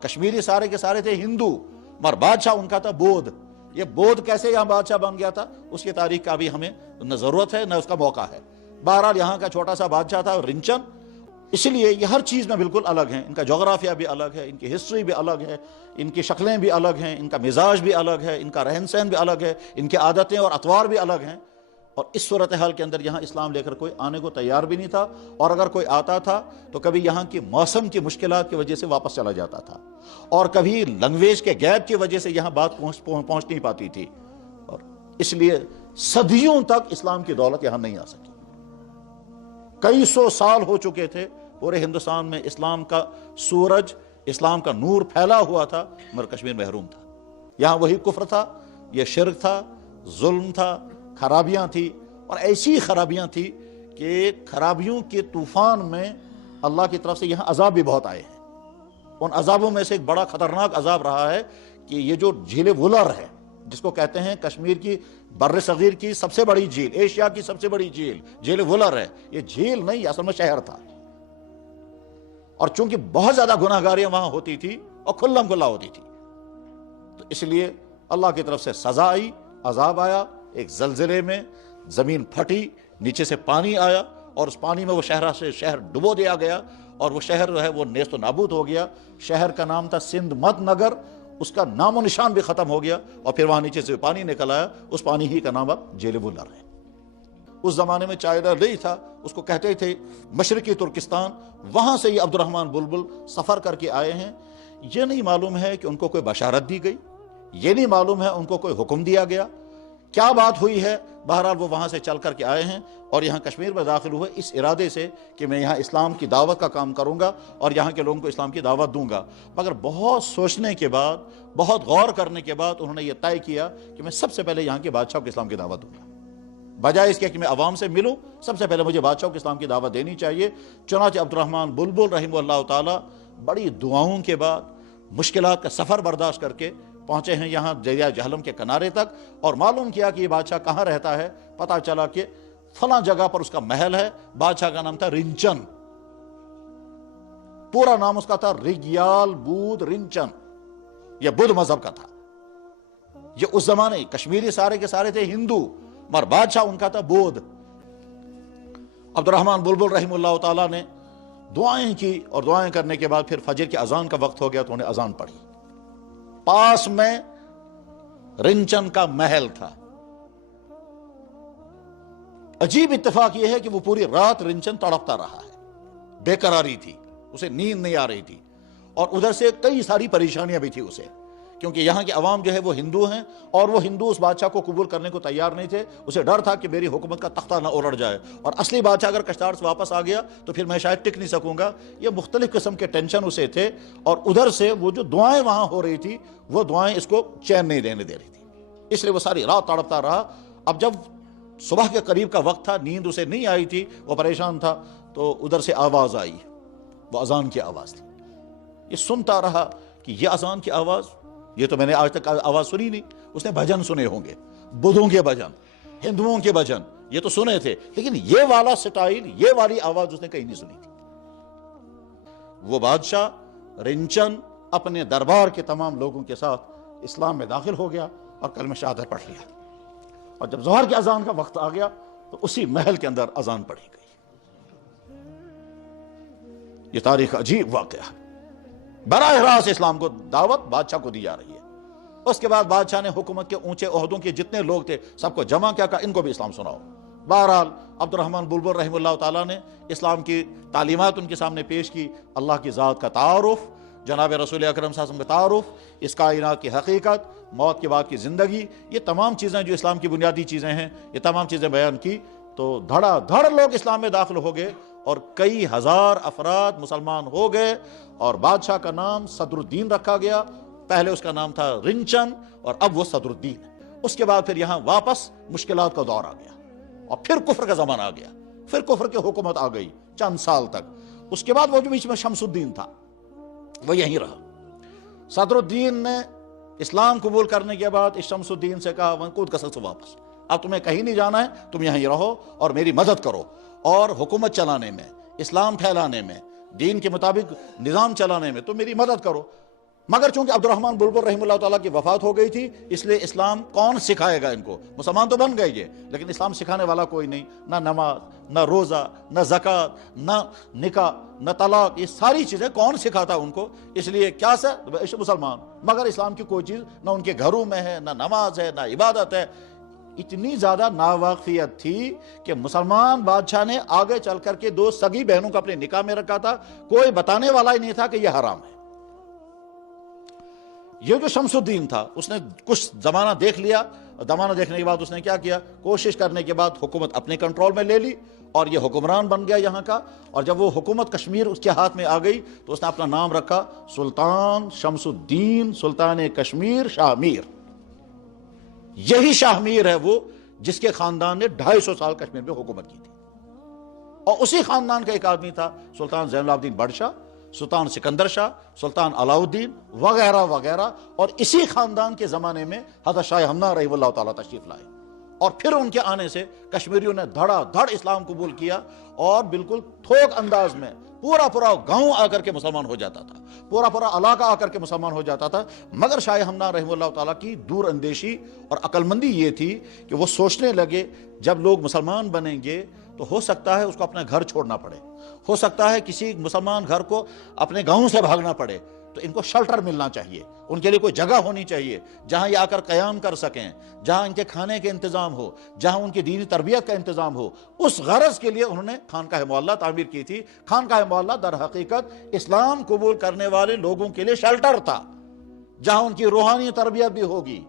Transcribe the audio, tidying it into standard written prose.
کشمیری سارے کے سارے تھے ہندو، مگر بادشاہ ان کا تھا بودھ۔ یہ بودھ کیسے یہاں بادشاہ بن گیا تھا، اس کی تاریخ کا بھی ہمیں نہ ضرورت ہے نہ اس کا موقع ہے۔ بہرحال یہاں کا چھوٹا سا بادشاہ تھا رنچن، اس لیے یہ ہر چیز میں بالکل الگ ہیں۔ ان کا جغرافیہ بھی الگ ہے، ان کی ہسٹری بھی الگ ہے، ان کی شکلیں بھی الگ ہیں، ان کا مزاج بھی الگ ہے، ان کا رہن سہن بھی الگ ہے، ان کی عادتیں اور اطوار بھی الگ ہیں۔ اور اس صورتحال کے اندر یہاں اسلام لے کر کوئی آنے کو تیار بھی نہیں تھا، اور اگر کوئی آتا تھا تو کبھی یہاں کی موسم کی مشکلات کی وجہ سے واپس چلا جاتا تھا، اور کبھی لینگویج کے گیپ کی وجہ سے یہاں بات پہنچ نہیں پاتی تھی، اور اس لیے صدیوں تک اسلام کی دولت یہاں نہیں آ سکی۔ کئی سو سال ہو چکے تھے پورے ہندوستان میں اسلام کا سورج، اسلام کا نور پھیلا ہوا تھا، مگر کشمیر محروم تھا۔ یہاں وہی کفر تھا، یہ شرک تھا، ظلم تھا، خرابیاں تھی، اور ایسی خرابیاں تھی کہ خرابیوں کے طوفان میں اللہ کی طرف سے یہاں عذاب بھی بہت آئے ہیں۔ ان عذابوں میں سے ایک بڑا خطرناک عذاب رہا ہے کہ یہ جو جھیل ولر ہے، جس کو کہتے ہیں کشمیر کی بر صغیر کی سب سے بڑی جھیل، ایشیا کی سب سے بڑی جھیل، جھیل ولر ہے۔ یہ جھیل نہیں، اصل میں شہر تھا، اور چونکہ بہت زیادہ گناہ گاریاں وہاں ہوتی تھی اور کھلم کھلا ہوتی تھی، تو اس لیے اللہ کی طرف سے سزا آئی، عذاب آیا۔ ایک زلزلے میں زمین پھٹی، نیچے سے پانی آیا، اور اس پانی میں وہ شہر ڈبو دیا گیا، اور وہ شہر جو ہے وہ نیست و نابود ہو گیا۔ شہر کا نام تھا سندھ مت نگر، اس کا نام و نشان بھی ختم ہو گیا، اور پھر وہاں نیچے سے پانی نکل آیا، اس پانی ہی کا نام اب جھیل ولر ہے۔ اس زمانے میں چائنا نہیں تھا، اس کو کہتے تھے مشرقی ترکستان، وہاں سے یہ عبد الرحمن بلبل سفر کر کے آئے ہیں۔ یہ نہیں معلوم ہے کہ ان کو کوئی بشارت دی گئی، یہ نہیں معلوم ہے ان کو کوئی حکم دیا گیا، کیا بات ہوئی ہے۔ بہرحال وہ وہاں سے چل کر کے آئے ہیں، اور یہاں کشمیر میں داخل ہوئے اس ارادے سے کہ میں یہاں اسلام کی دعوت کا کام کروں گا اور یہاں کے لوگوں کو اسلام کی دعوت دوں گا۔ مگر بہت سوچنے کے بعد، بہت غور کرنے کے بعد انہوں نے یہ طے کیا کہ میں سب سے پہلے یہاں کے بادشاہ کو اسلام کی دعوت دوں گا، بجائے اس کے کہ میں عوام سے ملوں، سب سے پہلے مجھے بادشاہ کو اسلام کی دعوت دینی چاہیے۔ چنانچہ عبد الرحمن بلبل رحمہ اللہ تعالی بڑی دعاؤں کے بعد مشکلات کا سفر برداشت کر کے پہنچے ہیں یہاں دریا جہلم کے کنارے تک، اور معلوم کیا کہ یہ بادشاہ کہاں رہتا ہے۔ پتہ چلا کہ فلاں جگہ پر اس کا محل ہے۔ بادشاہ کا نام تھا رنچن، پورا نام اس کا تھا رگیال بودھ رنچن، یہ بدھ مذہب کا تھا۔ یہ اس زمانے کشمیری سارے کے سارے تھے ہندو، مگر بادشاہ ان کا تھا بودھ۔ عبد الرحمن بلبل رحمہ اللہ تعالیٰ نے دعائیں کی، اور دعائیں کرنے کے بعد پھر فجر کی اذان کا وقت ہو گیا تو انہیں اذان پڑھی۔ پاس میں رنچن کا محل تھا۔ عجیب اتفاق یہ ہے کہ وہ پوری رات رنچن تڑپتا رہا ہے، بے قراری تھی، اسے نیند نہیں آ رہی تھی، اور ادھر سے کئی ساری پریشانیاں بھی تھی اسے، کیونکہ یہاں کے عوام جو ہے وہ ہندو ہیں، اور وہ ہندو اس بادشاہ کو قبول کرنے کو تیار نہیں تھے۔ اسے ڈر تھا کہ میری حکومت کا تختہ نہ الٹ جائے، اور اصلی بادشاہ اگر کشتار سے واپس آ گیا تو پھر میں شاید ٹک نہیں سکوں گا۔ یہ مختلف قسم کے ٹینشن اسے تھے، اور ادھر سے وہ جو دعائیں وہاں ہو رہی تھی وہ دعائیں اس کو چین نہیں دینے دے رہی تھی، اس لیے وہ ساری رات تڑپتا رہا۔ اب جب صبح کے قریب کا وقت تھا، نیند اسے نہیں آئی تھی، وہ پریشان تھا، تو ادھر سے آواز آئی، وہ اذان کی آواز تھی۔ یہ سنتا رہا کہ یہ اذان کی آواز، یہ تو میں نے آج تک آواز سنی نہیں۔ اس نے بھجن سنے ہوں گے، بدھوں کے بھجن، ہندوؤں کے بھجن، یہ تو سنے تھے، لیکن یہ والا سٹائل، یہ والی آواز اس نے کہیں نہیں سنی تھی۔ وہ بادشاہ رنچن اپنے دربار کے تمام لوگوں کے ساتھ اسلام میں داخل ہو گیا اور کلمہ شہادت پڑھ لیا، اور جب ظہر کی اذان کا وقت آ گیا تو اسی محل کے اندر اذان پڑھی گئی۔ یہ تاریخ عجیب واقعہ ہے۔ براہ راست اسلام کو دعوت بادشاہ کو دی جا رہی ہے۔ اس کے بعد بادشاہ نے حکومت کے اونچے عہدوں کے جتنے لوگ تھے سب کو جمع کیا، کہا ان کو بھی اسلام سناؤ۔ بہرحال عبد الرحمن بلبل رحمہ اللہ تعالیٰ نے اسلام کی تعلیمات ان کے سامنے پیش کی، اللہ کی ذات کا تعارف، جناب رسول اکرم صلی اللہ علیہ وسلم کا تعارف، اس کائنات کی حقیقت، موت کے بعد کی زندگی، یہ تمام چیزیں جو اسلام کی بنیادی چیزیں ہیں، یہ تمام چیزیں بیان کی، تو دھڑا دھڑ لوگ اسلام میں داخل ہو گئے، اور کئی ہزار افراد مسلمان ہو گئے، اور بادشاہ کا نام صدر الدین رکھا گیا۔ پہلے اس کا نام تھا رنچن، اور اب وہ صدر الدین ہے۔ اس کے بعد پھر یہاں واپس مشکلات کا دور آ گیا، اور پھر کفر کا زمانہ آ گیا، پھر کفر کی حکومت آ گئی چند سال تک۔ اس کے بعد وہ جو بیچ میں شمس الدین تھا وہ یہیں رہا۔ صدر الدین نے اسلام قبول کرنے کے بعد اس شمس الدین سے کہا ونقود کسل سے واپس، اب تمہیں کہیں نہیں جانا ہے، تم یہیں رہو اور میری مدد کرو، اور حکومت چلانے میں، اسلام پھیلانے میں، دین کے مطابق نظام چلانے میں تم میری مدد کرو۔ مگر چونکہ عبدالرحمن بلبل رحمہ اللہ تعالیٰ کی وفات ہو گئی تھی، اس لیے اسلام کون سکھائے گا ان کو؟ مسلمان تو بن گئے یہ، لیکن اسلام سکھانے والا کوئی نہیں، نہ نماز، نہ روزہ، نہ زکوٰۃ، نہ نکاح، نہ طلاق، یہ ساری چیزیں کون سکھاتا ان کو؟ اس لیے کیا مسلمان، مگر اسلام کی کوئی چیز نہ ان کے گھروں میں ہے، نہ نماز ہے، نہ عبادت ہے۔ اتنی زیادہ ناواقفیت تھی کہ مسلمان بادشاہ نے آگے چل کر کے 2 سگی بہنوں کو اپنے نکاح میں رکھا تھا، کوئی بتانے والا ہی نہیں تھا کہ یہ حرام ہے۔ یہ جو شمس الدین تھا، اس نے کچھ زمانہ دیکھ لیا، زمانہ دیکھنے کے بعد اس نے کیا کیا، کوشش کرنے کے بعد حکومت اپنے کنٹرول میں لے لی اور یہ حکمران بن گیا یہاں کا۔ اور جب وہ حکومت کشمیر اس کے ہاتھ میں آ گئی تو اس نے اپنا نام رکھا سلطان شمس الدین سلطان کشمیر شاہ میر۔ یہی شاہ میر ہے وہ جس کے خاندان نے 250 سال کشمیر میں حکومت کی تھی، اور اسی خاندان کا ایک آدمی تھا سلطان زین العابدین بڑشاہ، سلطان سکندر شاہ، سلطان علاؤ الدین وغیرہ وغیرہ، اور اسی خاندان کے زمانے میں حضرت شاہ ہمنہ رحمہ اللہ تعالیٰ تشریف لائے، اور پھر ان کے آنے سے کشمیریوں نے دھڑا دھڑ اسلام قبول کیا، اور بالکل تھوک انداز میں پورا گاؤں آ کر کے مسلمان ہو جاتا تھا، پورا علاقہ آ کر کے مسلمان ہو جاتا تھا۔ مگر شاہ ہمنہ رحمہ اللہ تعالیٰ کی دور اندیشی اور عقل مندی یہ تھی کہ وہ سوچنے لگے جب لوگ مسلمان بنیں گے تو ہو سکتا ہے اس کو اپنا گھر چھوڑنا پڑے، ہو سکتا ہے کسی مسلمان گھر کو اپنے گاؤں سے بھاگنا پڑے، تو ان کو شیلٹر ملنا چاہیے، ان کے لیے کوئی جگہ ہونی چاہیے جہاں یہ آ کر قیام کر سکیں، جہاں ان کے کھانے کے انتظام ہو، جہاں ان کی دینی تربیت کا انتظام ہو۔ اس غرض کے لیے انہوں نے خانقاہ معلیٰ تعمیر کی تھی۔ خانقاہ معلیٰ در حقیقت اسلام قبول کرنے والے لوگوں کے لیے شیلٹر تھا، جہاں ان کی روحانی تربیت بھی ہوگی،